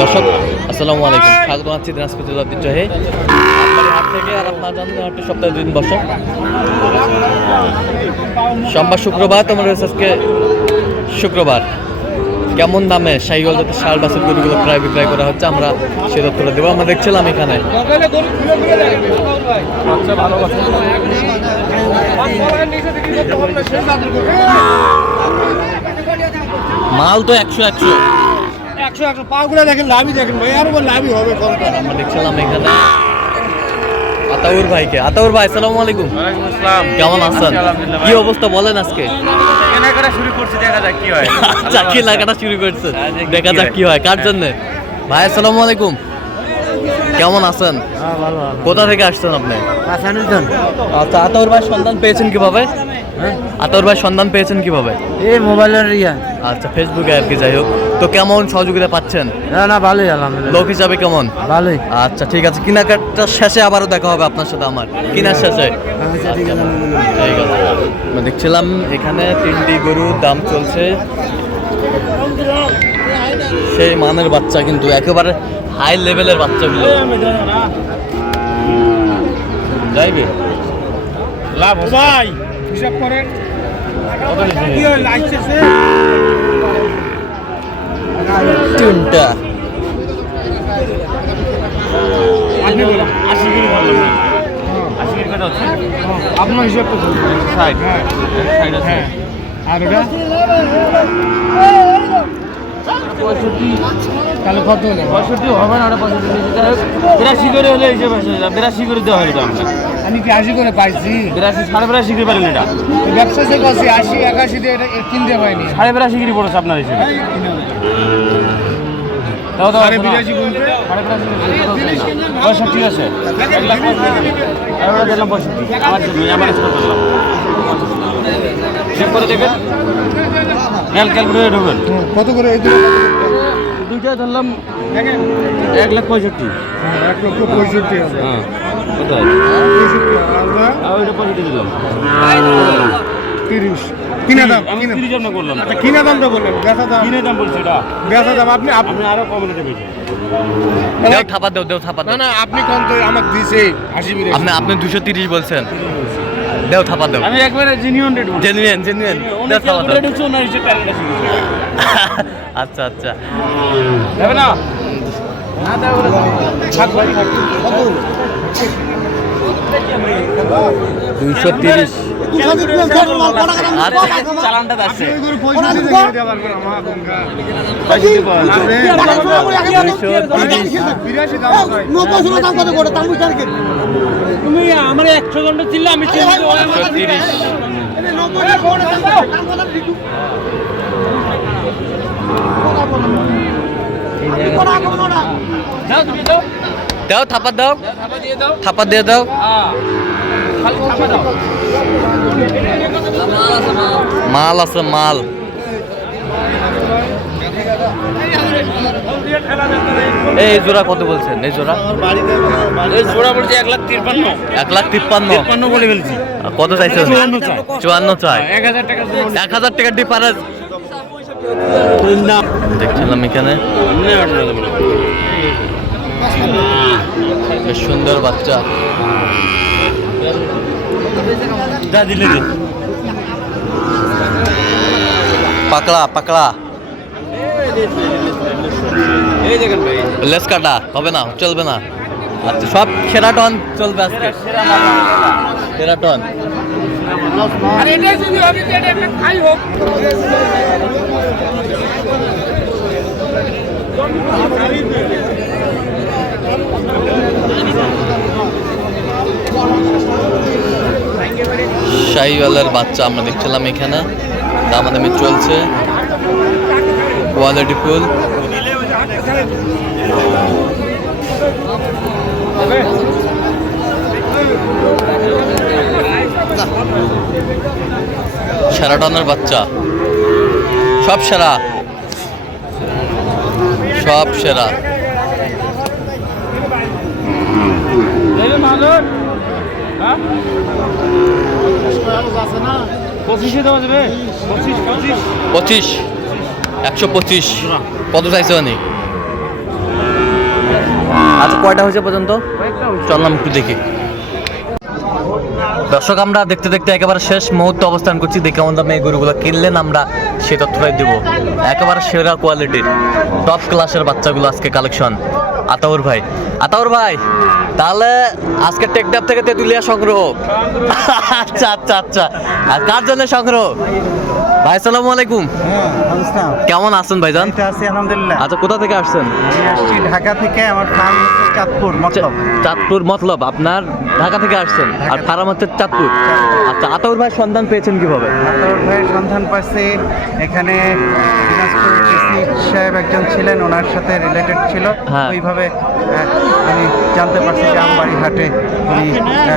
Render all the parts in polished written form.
দর্শক আসসালামু আলাইকুম, স্বাগত জানাচ্ছি দিনাজপুর জেলার ঐতিহ্যবাহী আমবাড়ি হাট থেকে। আর আপনারা জানেন হাটটি সপ্তাহে 2 দিন বসে, সোমবার শুক্রবার। তোমার রয়েছে আজকে শুক্রবার। কেমন দামে শাহিওয়াল জাতের ষাঁড় বাছুর গরুগুলো ক্রয় বিক্রয় করা হচ্ছে আমরা সে তথ্যটা দেবো। আমরা দেখছিলাম এখানে মাল তো 100 পাগুলো দেখেন, লাভই দেখেন ভাই, আরো লাভই হবে। আমরা দেখছিলাম এখানে আতাউর ভাইকে। আতাউর ভাই আসসালামু আলাইকুম। ওয়ালাইকুম আসসালাম। কেমন আছেন? কি অবস্থা বলেন আজকে? কেনাকাটা শুরু করছি, দেখা যাক কি হয়। আচ্ছা, কেনাকাটা শুরু করছেন, দেখা যাক কি হয়। কার জন্য? ভাই আসসালামু আলাইকুম, কেমন আছেন? কোথা থেকে আসছেন আপনি? আচ্ছা, আতাউর ভাই সন্ধান পেয়েছেন কিভাবে? আতাউর ভাই সন্ধান পেয়েছেন কিভাবে? এই মোবাইলের আচ্ছা, ফেসবুকে আর কি। যাই হোক, তো কেমন সহযোগিতা পাচ্ছেন? না ভালোই, আলহামদুলিল্লাহ। লোক হিসাবে কেমন? ভালোই। আচ্ছা ঠিক আছে, কেনাকাটার শেষে আবারও দেখা হবে আপনার সাথে আমার, কেনার শেষে। ঠিক আছে, আমরা দেখছিলাম এখানে 3টি গরুর দাম চলছে। সেই মানের বাচ্চা, কিন্তু একেবারে হাই লেভেলের বাচ্চাগুলো। যাইবে লাভ ভাই, হিসাব করেন কি হয় লাইসেন্সে। 3টা আপনি বলুন 80 কিলো বললেন না, 80 কিলো কত হচ্ছে আপনার হিসাব তো 60। হ্যাঁ, আর ওটা 65, তাহলে কত হলো? 65 হবে না, ওটা 85 করে হলে হিসেবে 82 করে দেওয়া হলো আমরা। আমি কি 80 করে পাইছি? 82 82.5 করে পারেন এটা। ব্যবসা থেকে 80 81 দিয়ে এটা কিনতে পাইনি। 82.5 করে পড়েছে আপনার হিসেবে। দাও 82 বলতে 82 ঠিক আছে। 1 লাখ আমরা দিলাম 65 আমার জন্য, আমার কাছে কত দিলাম চেক করে দেখেন। ক্যালকুলেটর ঢোকেন কত করে? এই দুইটা ধরলাম 1,65,000। 1,65,000 হবে। হ্যাঁ, কোথায়? 65 আমরা ওইটা 65 দিলাম। 30 কিনা দাম। আমি 30 জমা করলাম। আচ্ছা, কিনা দামটা বললেন, বেচা দাম। কিনে দাম বলছি এটা, বেচা দাম আপনি আপনি আরো কম রেটে বেচেন। দেও থাপা দেও, দেও থাপা না দেও। না, আপনি কোন তো আমাকে দিছে 80 বিরে। আপনি 230 বলছেন, দেও থাপা দেও। আমি একবারে জেনুইন রেট বলছি। জেনুইন দেও থাপা দেও। রেট হচ্ছে না, হিসেবে টাকা শিখেছি। আচ্ছা আচ্ছা, হবে না? না দাও বলে থাক ভাই, থাক। কত? 230। চালানটা আছে। ওই করে পয়সা দিয়ে দিতে পারবেন আমার গঙ্গা। 65 পাওয়া যাবে। 82 দাম ভাই। তুমি আমার 100 ঘন্টা ছিল, আমি 230। দাও, তুমি দাও, দাও থাপা দাও, থাপা দিয়ে দাও। থাপা দিয়ে দাও। খালি থাপা দাও। মাল আছে মাল। এই জোড়া কত বলছেন? এই জোড়া এই জোড়া বলছি 1,53,000। 1,53,000 বলে ফেলছি। কত চাইছেন? 54 চাই। 1,000 টাকা 1,000 টাকার ডিফারেন্স। দেখছিলাম এখানে বেশ সুন্দর বাচ্চা। যা দিলে দিন। পাকড়া পাকড়া, এই দেখেন ভাই, লেস কাটা হবে না, চলবে না। আচ্ছা, সব সেরাটন চলবে আজকে, সেরাটন। আর এটা যদি হবে তো এটা একটা খাই হোক। শাহিওয়ালের বাচ্চা আমরা দেখছিলাম এখানে, দামাদামি চলছে, কোয়ালিটি ফুল। সেরাটনের বাচ্চা, সব সেরা, সব সেরা। হ্যাঁ 25 দেওয়া যাবে। 25 25 125 কত চাইছে মানে? আচ্ছা কয়টা হয়েছে পর্যন্ত? চললাম একটু দেখি। দর্শক আমরা দেখতে দেখতে একেবারে শেষ মুহূর্তে অবস্থান করছি। দেখে কেমন দামে এই গরুগুলো কিনলেন আমরা সে তথ্যটাই দেবো। একেবারে সেরা কোয়ালিটির টপ ক্লাসের বাচ্চাগুলো আজকে কালেকশন। আতাউর ভাই, আতাউর ভাই তাহলে আজকে টেকডাপ থেকে তেঁতুলিয়া সংগ্রহ। আচ্ছা আচ্ছা আচ্ছা, আর কার জন্য সংগ্রহ? ভাই আসসালামু আলাইকুম, কেমন আছেন ভাইজান? আলহামদুলিল্লাহ। আচ্ছা কোথা থেকে আসছেন? আমি আসছি ঢাকা থেকে, আমার ফার্ম হচ্ছে চাঁদপুর মতলব। চাঁদপুর মতলব, আপনার ঢাকা থেকে আসছেন আর ফার্ম হচ্ছে চাঁদপুর। আচ্ছা আতাউর ভাই সন্ধান পেয়েছেন কিভাবে? আতাউর ভাইয়ের সন্ধান পাইছি এখানে দিনাজপুর ডিসি সাহেব একজন ছিলেন, ওনার সাথে রিলেটেড ছিল। হ্যাঁ। ওইভাবে আমি জানতে পারছি যে আমবাড়ি হাটে উনি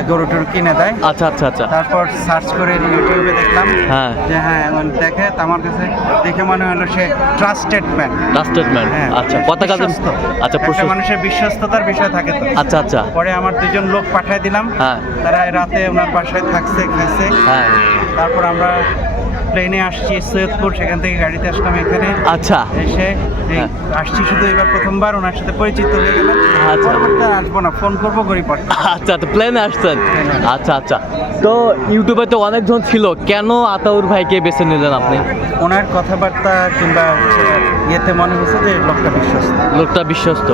গরু টরু কিনে দেয়। আচ্ছা আচ্ছা আচ্ছা, তারপর সার্চ করে ইউটিউবে দেখলাম হ্যাঁ যে হ্যাঁ এমন দেখে, তো আমার কাছে দেখে মনে হলো সে ট্রাস্টেড ম্যান। ট্রাস্টেডম্যান। আচ্ছা কত কাজে? আচ্ছা একটা মানুষের বিশ্বস্ততার বিষয় থাকে তো। আচ্ছা আচ্ছা, পরে আমার দুজন লোক পাঠিয়ে দিলাম, হ্যাঁ তারা রাতে ওনার বাসায় থাকছে, খাইছে। হ্যাঁ তারপর আমরা প্লেনে আসছি সৈয়দপুর, সেখান থেকে গাড়িতে আসলাম এখানে। আচ্ছা এসে এই হ্যাঁ। আসছি শুধু এবার প্রথমবার ওনার সাথে পরিচিত হয়ে গেলাম। আচ্ছা। পরবর্তীতে আসবো না, ফোন করবো গরিব পাঠাবো। আচ্ছা তো প্লেনে আসছেন। আচ্ছা আচ্ছা, তো ইউটিউবে তো অনেকজন ছিল, কেন আতাউর ভাইকে বেছে নিলেন আপনি? ওনার কথাবার্তা কিংবা ইয়েতে মনে হচ্ছে যে লোকটা বিশ্বস্ত। লোকটা বিশ্বস্ত।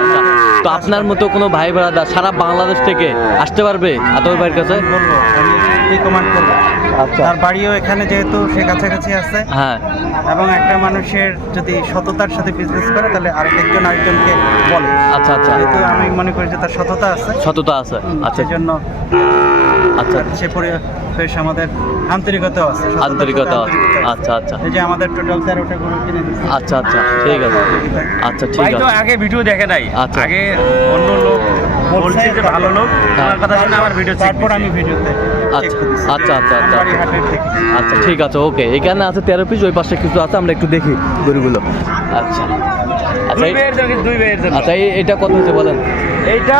আচ্ছা, তো আপনার মতো কোনো ভাই ব্রাদার সারা বাংলাদেশ থেকে আসতে পারবে আতাউর ভাইয়ের কাছে? বলবো, আমি রিকমেন্ড করবো। আচ্ছা। তার বাড়িও এখানে, যেহেতু সে কাছাকাছি আছে। হ্যাঁ এবং একটা মানুষের যদি সততার সাথে বিজনেস করে তাহলে আরেকজন আরেকজনকে বলে। আচ্ছা আচ্ছা, যেহেতু আমি মনে করি যে তার সততা আছে, সততা আছে। আচ্ছা সেই জন্য আচ্ছা, সে বেশ আমাদের আন্তরিকতাও আছে, সততার সাথে আন্তরিকতা আছে। আন্তরিকতা আছে। আচ্ছা আচ্ছা এই যে আমাদের টোটাল 13টা গরু কিনে দিচ্ছে। আচ্ছা আচ্ছা, ঠিক আছে। আচ্ছা ঠিক ভাই তো আছে। আগে ভিডিও দেখে নাই, আচ্ছা। আগে অন্য লোক বলছে যে ভালো লোক, আমার কথা শুনে আমার ভিডিও তারপর আমি ভিডিওতে আচ্ছা আচ্ছা আচ্ছা আচ্ছা আমবাড়ি হাটের থেকে। আচ্ছা ঠিক আছে, ওকে। এখানে আছে 13 পিস, ওই পাশে কিছু আছে, আমরা একটু দেখি গরুগুলো। আচ্ছা আচ্ছা দুই ভাইয়ের জন্য আচ্ছা, এটা কত হচ্ছে বলেন? এইটা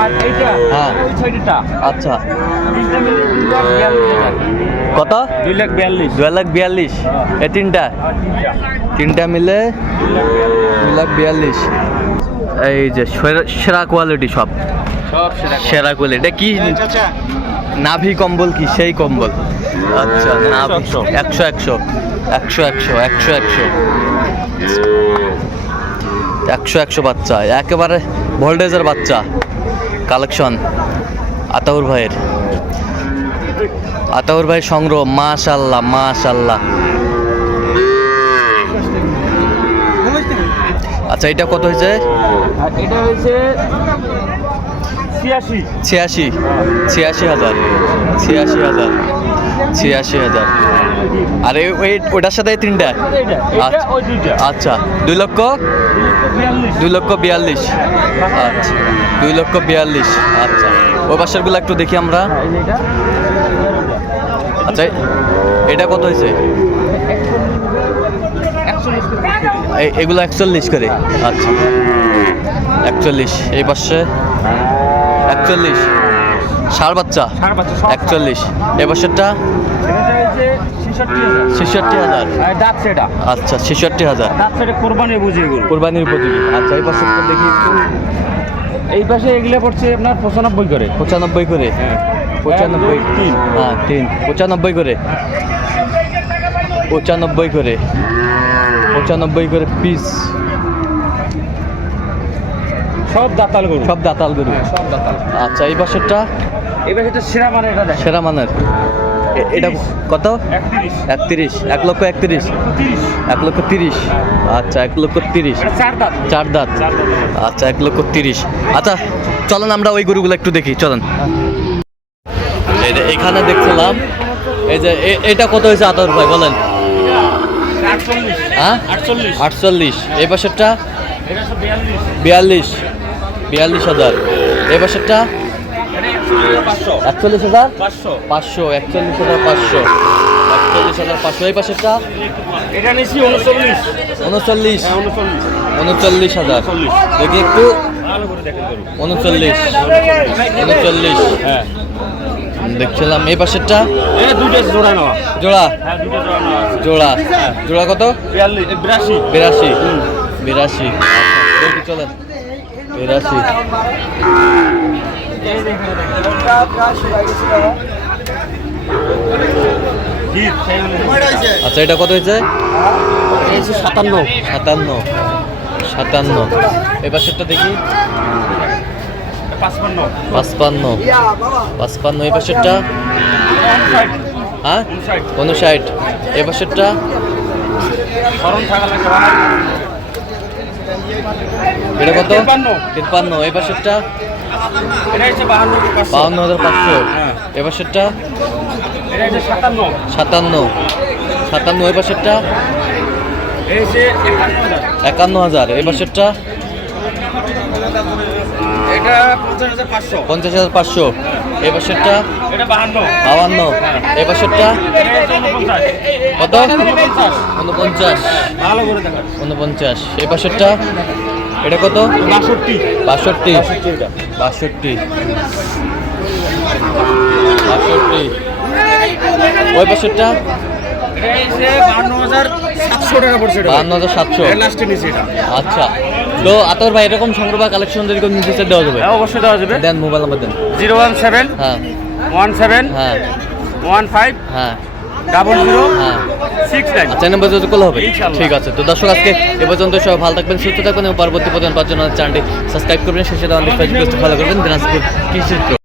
আর এইটা, হ্যাঁ। ওই ছয়টা আচ্ছা তিনটা মিলে 2,42,000। কত? 2,42,000। 2,42,000 এই তিনটা? তিনটা মিলে 2,42,000। এই যে সেরা কোয়ালিটি, সব সব সেরা কোয়ালিটি। এটা কি নাভি কম্বল? কি সেই কম্বল? আচ্ছা নাভি 100 বাচ্চা, একেবারে ভোল্টেজের বাচ্চা কালেকশন আতাউর ভাইয়ের। আতাউর ভাইয়ের সংগ্রহ, মাশাআল্লাহ মাশাআল্লাহ। আচ্ছা এটা কত হয়েছে? আর এটা হয়েছে 86। 86,000। আর ওটার সাথে এই তিনটা? এটা ওই দুইটা। আচ্ছা 2,42,000। আচ্ছা 2,42,000। আচ্ছা ওই পাশেরগুলো একটু দেখি আমরা। আচ্ছা এটা কত হয়েছে? এগুলো 41 করে। আচ্ছা 41। এই পাশে 41 ষাঁড় বাচ্চা 41। এই পাশেরটা 66,000। দাঁত সেটা, আচ্ছা 66,000 দাঁত সেটা কোরবানি বুঝে এগুলো। কোরবানির উপযোগী। আচ্ছা এই পাশে দেখি একটু। এই পাশে এগুলো পড়ছে আপনার 95 করে। 95 করে। 95 হ্যাঁ 3 95 করে। 95 করে। 95 করে পিস। সব দাতাল গরু, সব দাতাল গরু। সব দাতাল। আচ্ছা এই পাশেরটা? এই পাশেটা সেরা মানে, এটা দেখ সেরা মানের। এটা কত? 31। 31। 1,31,000। 1,30,000। আচ্ছা 1,30,000। চার দাঁত। চার দাঁত। আচ্ছা 1,30,000। আচ্ছা চলেন আমরা ওই গরুগুলো একটু দেখি, চলেন। এই যে এখানে দেখছিলাম, এই যে এটা কত হয়েছে আতাউর ভাই বলেন? 48। হ্যাঁ 48। এই পাশেরটা? 42। 42,000। এই পাশেরটা? 41,000। 500। 41,500। 41,500। এই পাশেরটা? এটা নিছি 39। 39। হ্যাঁ 39। 39,000। দেখি একটু। ভালো করে দেখেন গরু। 39। হ্যাঁ দেখছিলাম এই পাশেরটা এই দুটো জোড়া নেওয়া। জোড়া হ্যাঁ, দুটো জোড়া নেওয়া আছে। জোড়া জোড়া কত 82 82 82 দেখি চলেন 82 জিত সেই হলো। আচ্ছা এটা কত হয়েছে এই যে 57 57 57 এই পাশেরটা দেখি 55 55 55 এই পাশেরটা 59 হ্যাঁ 59 এই পাশেরটা স্মরণ থাকা লাগে। এটা কত 53 53 এই পাশেরটা এটা হচ্ছে 52 52,500 হ্যাঁ। এই পাশেরটা এটা হচ্ছে 57 57 57 এই পাশেরটা এই যে 51,000 51,000 এই পাশেরটা এটা 50,500 50,500 এই পাশেরটা এটা 52 52 এই পাশেরটা এটা হচ্ছে 49 কত 49 ভালো করে দেখা 49 এই পাশেরটা এটা কত 62 62 এটা 62 ওই পাশেরটা এটা হচ্ছে 52,700 টাকা পড়ছে। এটা 52,700 লাস্টে নিচে এটা। আচ্ছা তো আতর ভাই এরকম সংগ্রহ বা কালেকশন যদি কোনো নিচে দেওয়া যাবে হ্যাঁ, অবশ্যই দেওয়া যাবে। দেন মোবাইল নাম্বার দেন 017 হ্যাঁ 17 হ্যাঁ 15 হ্যাঁ 00 হ্যাঁ 69। আচ্ছা নাম্বার যোগাযোগ করলে হবে ইনশাআল্লাহ। ঠিক আছে তো দর্শক আজকে এ পর্যন্ত সবাই ভালো থাকবেন সুস্থ থাকবেন এবং পরবর্তী পর্যন্ত পাওয়ার জন্য চ্যানেলটি সাবস্ক্রাইব করবেন সেই সাথে আমাদের ফেসবুক পেজটি ফলো করবেন দিনাজপুর কৃষি চিত্র।